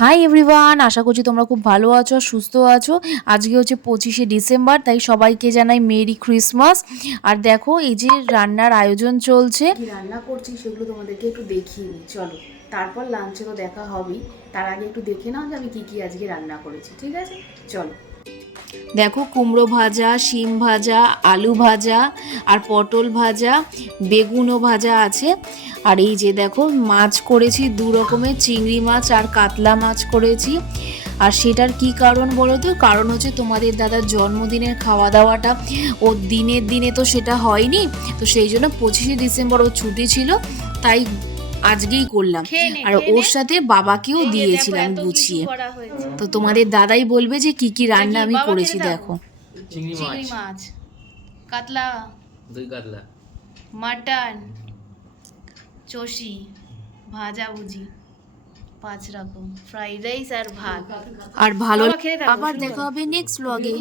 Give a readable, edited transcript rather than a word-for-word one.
Hi everyone, আশা করছি তোমরা খুব ভালো আছো, সুস্থ আছো। আজকে হচ্ছে 25শে ডিসেম্বর, তাই সবাইকে জানাই মেরি ক্রিসমাস। আর দেখো এই যে রান্নার আয়োজন চলছে, কি রান্না করছি সেগুলো তোমাদেরকে একটু দেখিয়ে নিই, চলো। তারপর লাঞ্চে তো দেখা হবেই, তার আগে একটু দেখে নাও যে আমি কি কি আজকে রান্না করেছি, ঠিক আছে? চলো। দেখো কুমড়ো ভাজা, শিম ভাজা, আলু ভাজা আর পটল ভাজা, বেগুনও ভাজা আছে। আর এই যে দেখো মাছ করেছি, দু রকমের চিংড়ি মাছ আর কাতলা মাছ করেছি। আর সেটার কি কারণ বলো তো? কারণ হচ্ছে তোমাদের দাদার জন্মদিনের খাওয়া দাওয়াটা ও দিনের দিনে তো সেটা হয়নি, তো সেই জন্য 25শে ডিসেম্বর ও ছুটি ছিল, তাই আজকেই করলাম। আর ওর সাথে বাবাকেও দিয়েছিলাম গুছিয়ে। তো তোমাদের দাদাই বলবে যে কি কি রান্না আমি করেছি। দেখো চিংড়ি মাছ, কাতলা, দই কাতলা, মাটন, চষি, ভাজা ভুজি, 5 রকম, ফ্রাইড রাইস আর ভাত। আর ভালো বাবা খেয়ে থাকো, আবার শুরু দেখা করো। হবে নেক্সট ব্লগে।